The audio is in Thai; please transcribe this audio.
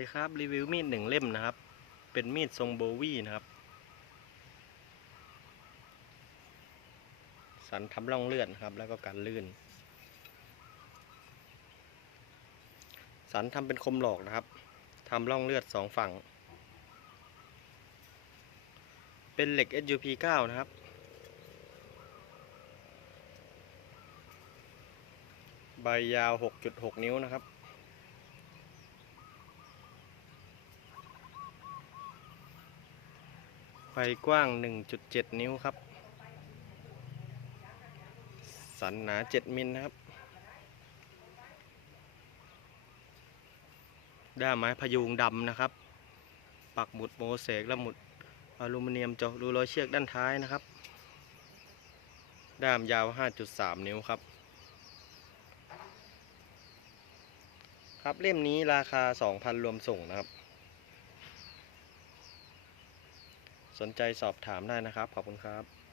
ดีครับรีวิวมีดหนึ่งเล่มนะครับ เป็นมีดทรงโบวี่นะครับ สันทำร่องเลือดครับ แล้วก็การลื่น สันทำเป็นคมหลอกนะครับทำร่องเลือดสองฝั่ง เป็นเหล็ก SUP 9 นะครับ ใบยาว 6.6 นิ้วนะครับ ไฟกว้าง 1.7 นิ้วครับ สันหนา 7 มิลนะครับ ด้ามไม้พยุงดำนะครับ ปักหมุดโมเสกและหมุดอลูมิเนียมเจาะรูรอยเชือกด้านท้ายนะครับ ด้ามยาว 5.3 นิ้วครับ ครับเล่มนี้ราคา 2,000 รวมส่งนะครับ สนใจสอบถามได้นะครับ ขอบคุณครับ